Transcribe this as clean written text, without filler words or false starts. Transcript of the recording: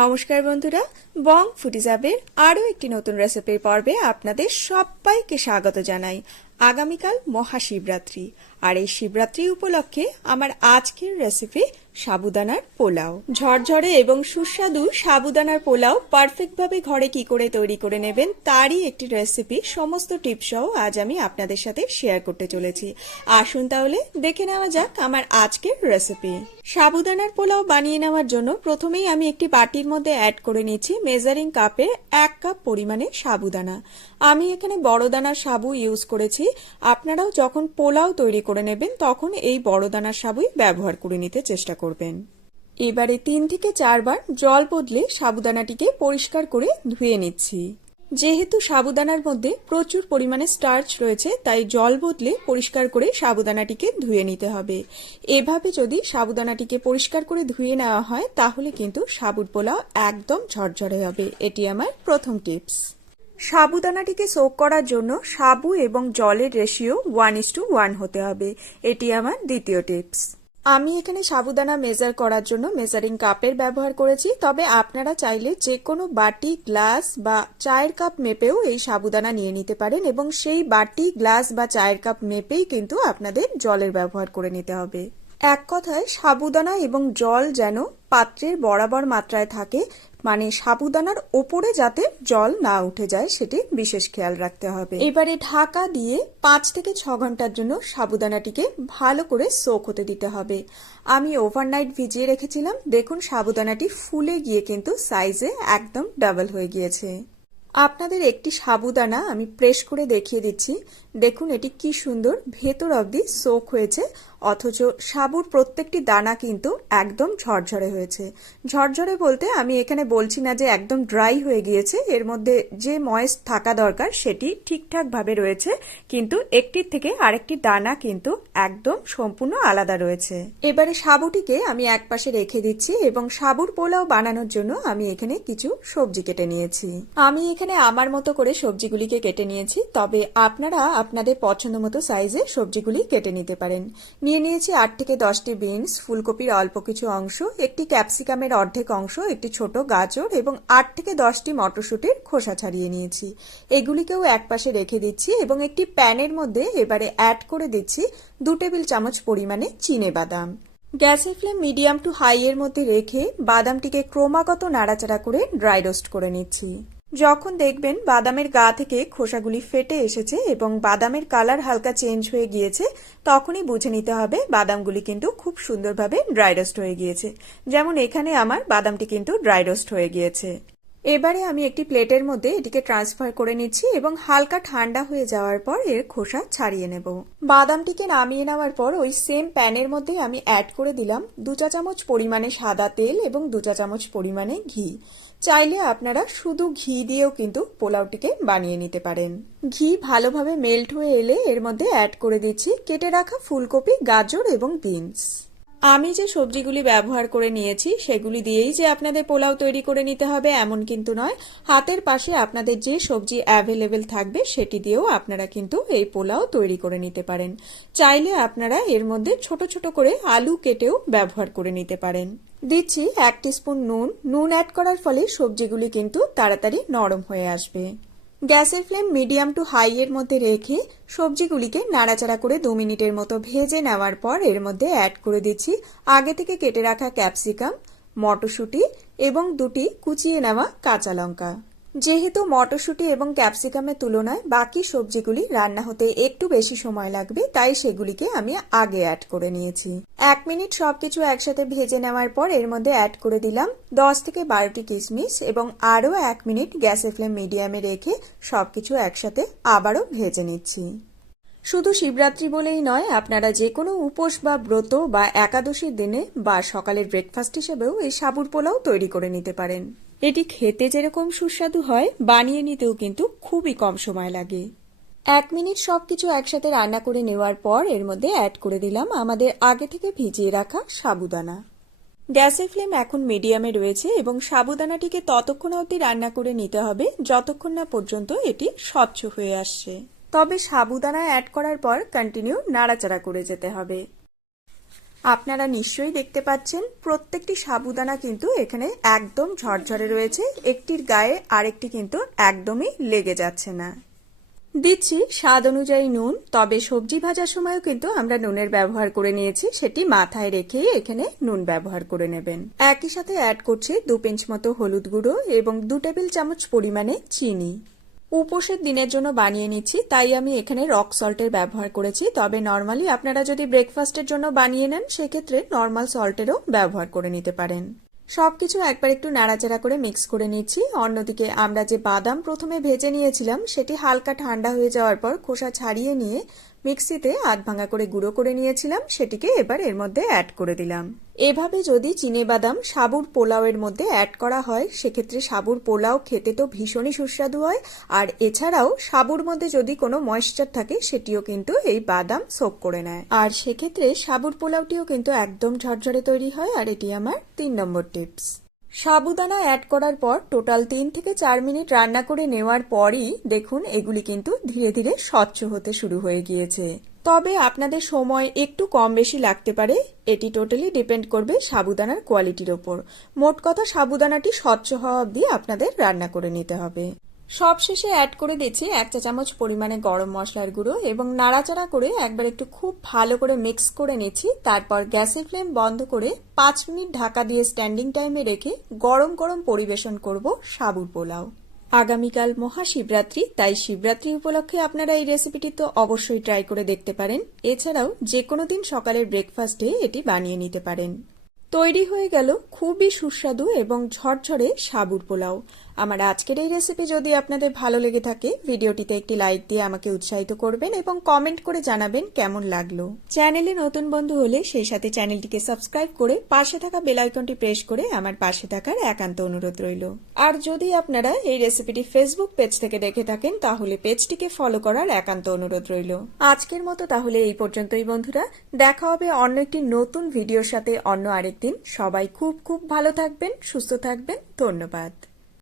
নমস্কার বন্ধুরা, বং ফুডিজাবের আরও একটি নতুন রেসিপির পর্বে আপনাদের সবাইকে স্বাগত জানাই। আগামীকাল মহাশিবরাত্রি, আর এই শিবরাত্রি উপলক্ষে আমার আজকের রেসিপি সাবুদানার পোলাও। ঝরঝরে এবং সুস্বাদু সাবুদানার পোলাও পারফেক্টভাবে ঘরে কি করে তৈরি করে নেবেন তারই একটি রেসিপি সমস্ত টিপস সহ আজ আমি আপনাদের সাথে শেয়ার করতে চলেছি। আসুন তাহলে দেখে নেওয়া যাক আমার আজকের রেসিপি। সাবুদানার পোলাও বানিয়ে নেওয়ার জন্য প্রথমেই আমি একটি বাটির মধ্যে অ্যাড করে নিচ্ছি মেজারিং কাপে 1 কাপ পরিমাণে সাবুদানা। আমি এখানে বড় দানার সাবু ইউজ করেছি। আপনারাও যখন পোলাও তৈরি করে নেবেন তখন এই বড় দানার সাবুই ব্যবহার করে নিতে চেষ্টা করবেন। এবারে 3 থেকে 4 বার জল বদলে সাবুদানাটিকে পরিষ্কার করে ধুয়ে নিচ্ছি। যেহেতু সাবুদানার মধ্যে প্রচুর পরিমাণে স্টার্চ রয়েছে, তাই জল বদলে পরিষ্কার করে সাবুদানাটিকে ধুয়ে নিতে হবে। এভাবে যদি সাবুদানাটিকে পরিষ্কার করে ধুয়ে নেওয়া হয় তাহলে কিন্তু সাবুর পোলাও একদম ঝরঝরে হবে। এটি আমার প্রথম টিপস। সাবুদানাটিকে সোক করার জন্য সাবু এবং জলের রেশিও 1:1 হতে হবে। এটি আমার দ্বিতীয় টিপস। আমি এখানে সাবুদানা মেজার করার জন্য মেজারিং কাপের ব্যবহার করেছি, তবে আপনারা চাইলে যে কোনো বাটি, গ্লাস বা চায়ের কাপ মেপেও এই সাবুদানা নিয়ে নিতে পারেন এবং সেই বাটি, গ্লাস বা চায়ের কাপ মেপেই কিন্তু আপনাদের জলের ব্যবহার করে নিতে হবে। এক কথায় সাবুদানা এবং জল যেন পাত্রের বরাবর মাত্রায় থাকে, মানে সাবুদানার ওপরে যাতে জল না উঠে যায় সেটি বিশেষ খেয়াল রাখতে হবে। এবারে ঢাকা দিয়ে 5 থেকে 6 ঘন্টার জন্য সাবুদানাটিকে ভালো করে সোক হতে দিতে হবে। আমি ওভারনাইট ভিজিয়ে রেখেছিলাম। দেখুন সাবুদানাটি ফুলে গিয়ে কিন্তু সাইজে একদম ডাবল হয়ে গিয়েছে। আপনাদের একটি সাবুদানা আমি প্রেস করে দেখিয়ে দিচ্ছি। দেখুন এটি কি সুন্দর ভেতর অবধি সোক হয়েছে, অথচ সাবুর প্রত্যেকটি দানা কিন্তু একদম ঝরঝরে হয়েছে। ঝরঝরে বলতে আমি এখানে বলছি না যে একদম ড্রাই হয়ে গিয়েছে, এর মধ্যে যে ময়েস্ট থাকা দরকার সেটি ঠিকঠাক ভাবে রয়েছে, কিন্তু একটির থেকে আরেকটি দানা কিন্তু একদম সম্পূর্ণ আলাদা রয়েছে। এবারে সাবুটিকে আমি একপাশে রেখে দিচ্ছি এবং সাবুর পোলাও বানানোর জন্য আমি এখানে কিছু সবজি কেটে নিয়েছি। আমি এখানে আমার মতো করে সবজিগুলিকে কেটে নিয়েছি, তবে আপনারা আপনাদের পছন্দ মতো সাইজে সবজিগুলি কেটে নিতে পারেন। নিয়ে নিয়েছি 8 থেকে 10টি বিনস, ফুলকপির অল্প কিছু অংশ, একটি ক্যাপসিকামের অর্ধেক অংশ, একটি ছোট গাজর এবং 8 থেকে 10টি মটরশুঁটির খোসা ছাড়িয়ে নিয়েছি। এগুলিকেও একপাশে রেখে দিচ্ছি এবং একটি প্যানের মধ্যে এবারে অ্যাড করে দিচ্ছি 2 টেবিল চামচ পরিমাণে চিনেবাদাম। গ্যাসের ফ্লেম মিডিয়াম টু হাই এর মধ্যে রেখে বাদামটিকে ক্রমাগত নাড়াচাড়া করে ড্রাই রোস্ট করে নিচ্ছি। যখন দেখবেন বাদামের গা থেকে খোসাগুলি ফেটে এসেছে এবং বাদামের কালার হালকা চেঞ্জ হয়ে গিয়েছে, তখনই বুঝে নিতে হবে বাদামগুলি কিন্তু খুব সুন্দরভাবে ড্রাই রোস্ট হয়ে গিয়েছে। যেমন এখানে আমার বাদামটি কিন্তু ড্রাই রোস্ট হয়ে গিয়েছে। এবারে আমি একটি প্লেটের মধ্যে এটিকে ট্রান্সফার করে নিচ্ছি এবং হালকা ঠান্ডা হয়ে যাওয়ার পর এর খোসা ছাড়িয়ে নেব। বাদামটিকে নামিয়ে নেওয়ার পর ওই সেম প্যানের মধ্যে আমি অ্যাড করে দিলাম 2 চা চামচ পরিমাণে সাদা তেল এবং 2 চা চামচ পরিমাণে ঘি। চাইলে আপনারা শুধু ঘি দিয়েও কিন্তু পোলাওটিকে বানিয়ে নিতে পারেন। ঘি ভালোভাবে মেল্ট হয়ে এলে এর মধ্যে অ্যাড করে দিচ্ছি কেটে রাখা ফুলকপি, গাজর এবং বিনস। আমি যে সবজিগুলি ব্যবহার করে নিয়েছি সেগুলি দিয়েই যে আপনাদের পোলাও তৈরি করে নিতে হবে এমন কিন্তু নয়। হাতের পাশে আপনাদের যে সবজি অ্যাভেলেবেল থাকবে সেটি দিয়েও আপনারা কিন্তু এই পোলাও তৈরি করে নিতে পারেন। চাইলে আপনারা এর মধ্যে ছোট ছোট করে আলু কেটেও ব্যবহার করে নিতে পারেন। দিচ্ছি 1 টিস্পুন নুন। নুন অ্যাড করার ফলে সবজিগুলি কিন্তু তাড়াতাড়ি নরম হয়ে আসবে। গ্যাসের ফ্লেম মিডিয়াম টু হাই এর মধ্যে রেখে সবজিগুলিকে নাড়াচাড়া করে 2 মিনিটের মতো ভেজে নেওয়ার পর এর মধ্যে অ্যাড করে দিচ্ছি আগে থেকে কেটে রাখা ক্যাপসিকাম, মটরশুঁটি এবং 2টি কুচিয়ে নেওয়া কাঁচা লঙ্কা। যেহেতু মটরশুঁটি এবং ক্যাপসিকামের তুলনায় বাকি সবজিগুলি রান্না হতে একটু বেশি সময় লাগবে, তাই সেগুলিকে আমি আগে অ্যাড করে নিয়েছি। 1 মিনিট সবকিছু একসাথে ভেজে নেওয়ার পর এর মধ্যে অ্যাড করে দিলাম 10 থেকে 12টি কিশমিশ এবং আরও 1 মিনিট গ্যাসের ফ্লেম মিডিয়ামে রেখে সবকিছু একসাথে আবারও ভেজে নিচ্ছি। শুধু শিবরাত্রি বলেই নয়, আপনারা যে কোনো উপোস বা ব্রত বা একাদশীর দিনে বা সকালের ব্রেকফাস্ট হিসেবেও এই সাবুর পোলাও তৈরি করে নিতে পারেন। এটি খেতে যেরকম সুস্বাদু হয়, বানিয়ে নিতেও কিন্তু খুবই কম সময় লাগে। 1 মিনিট সবকিছু একসাথে রান্না করে নেওয়ার পর এর মধ্যে অ্যাড করে দিলাম আমাদের আগে থেকে ভিজিয়ে রাখা সাবুদানা। গ্যাসের ফ্লেম এখন মিডিয়ামে রয়েছে এবং সাবুদানাটিকে ততক্ষণ অবধি রান্না করে নিতে হবে যতক্ষণ না পর্যন্ত এটি স্বচ্ছ হয়ে আসছে। তবে সাবুদানা অ্যাড করার পর কন্টিনিউ নাড়াচাড়া করে যেতে হবে। আপনারা নিশ্চয়ই দেখতে পাচ্ছেন প্রত্যেকটি সাবুদানা কিন্তু এখানে একদম ঝরঝরে রয়েছে, একটির গায়ে আরেকটি কিন্তু একদমই লেগে যাচ্ছে না। দিচ্ছি স্বাদ অনুযায়ী নুন, তবে সবজি ভাজার সময়ও কিন্তু আমরা নুনের ব্যবহার করে নিয়েছি, সেটি মাথায় রেখেই এখানে নুন ব্যবহার করে নেবেন। একই সাথে অ্যাড করছি 2 পিঞ্চ মতো হলুদ গুঁড়ো এবং 2 টেবিল চামচ পরিমাণে চিনি। উপোসের দিনের জন্য বানিয়ে নিচ্ছি, তাই আমি এখানে রক সল্টের ব্যবহার করেছি, তবে নর্মালি আপনারা যদি ব্রেকফাস্টের জন্য বানিয়ে নেন সেক্ষেত্রে নর্মাল সল্টেরও ব্যবহার করে নিতে পারেন। সবকিছু একবার একটু নাড়াচাড়া করে মিক্স করে নিচ্ছি। অন্যদিকে আমরা যে বাদাম প্রথমে ভেজে নিয়েছিলাম সেটি হালকা ঠান্ডা হয়ে যাওয়ার পর খোসা ছাড়িয়ে নিয়ে মিক্সিতে আধ ভাঙা করে গুঁড়ো করে নিয়েছিলাম, সেটিকে এবার এর মধ্যে অ্যাড করে দিলাম। এভাবে যদি চিনেবাদাম সাবুর পোলাওয়ের মধ্যে অ্যাড করা হয় সেক্ষেত্রে সাবুর পোলাও খেতে তো ভীষণই সুস্বাদু হয়, আর এছাড়াও সাবুর মধ্যে যদি কোনো ময়েশ্চার থাকে সেটিও কিন্তু এই বাদাম সোক করে নেয়, আর সেক্ষেত্রে সাবুর পোলাওটিও কিন্তু একদম ঝরঝরে তৈরি হয়। আর এটি আমার 3 নম্বর টিপস। সাবুদানা অ্যাড করার পর টোটাল 3 থেকে 4 মিনিট রান্না করে নেওয়ার পরই দেখুন এগুলি কিন্তু ধীরে ধীরে স্বচ্ছ হতে শুরু হয়ে গিয়েছে। তবে আপনাদের সময় একটু কম বেশি লাগতে পারে, এটি টোটালি ডিপেন্ড করবে সাবুদানার কোয়ালিটির ওপর। মোট কথা সাবুদানাটি স্বচ্ছ হওয়া অবধি আপনাদের রান্না করে নিতে হবে। সবশেষে অ্যাড করে দিচ্ছি 1 চা চামচ পরিমাণে গরম মশলার গুঁড়ো এবং নাড়াচাড়া করে একবার একটু খুব ভালো করে মিক্স করে নিচ্ছি। তারপর গ্যাসের ফ্লেম বন্ধ করে 5 মিনিট ঢাকা দিয়ে স্ট্যান্ডিং টাইমে রেখে গরম গরম পরিবেশন করব সাবুর পোলাও। আগামীকাল মহাশিবরাত্রি, তাই শিবরাত্রি উপলক্ষে আপনারা এই রেসিপিটি তো অবশ্যই ট্রাই করে দেখতে পারেন। এছাড়াও যে কোনো দিন সকালের ব্রেকফাস্টে এটি বানিয়ে নিতে পারেন। তৈরি হয়ে গেল খুবই সুস্বাদু এবং ঝরঝরে সাবুর পোলাও। আমার আজকের এই রেসিপি যদি আপনাদের ভালো লেগে থাকে ভিডিওটিতে একটি লাইক দিয়ে আমাকে উৎসাহিত করবেন এবং কমেন্ট করে জানাবেন কেমন লাগলো। চ্যানেলে নতুন বন্ধু হলে সেই সাথে চ্যানেলটিকে সাবস্ক্রাইব করে পাশে থাকা বেল আইকনটি প্রেস করে আমার পাশে থাকার একান্ত অনুরোধ রইল। আর যদি আপনারা এই রেসিপিটি ফেসবুক পেজ থেকে দেখে থাকেন তাহলে পেজটিকে ফলো করার একান্ত অনুরোধ রইল। আজকের মতো তাহলে এই পর্যন্তই বন্ধুরা, দেখা হবে অন্য একটি নতুন ভিডিওর সাথে অন্য আরেকদিন। সবাই খুব খুব ভালো থাকবেন, সুস্থ থাকবেন। ধন্যবাদ।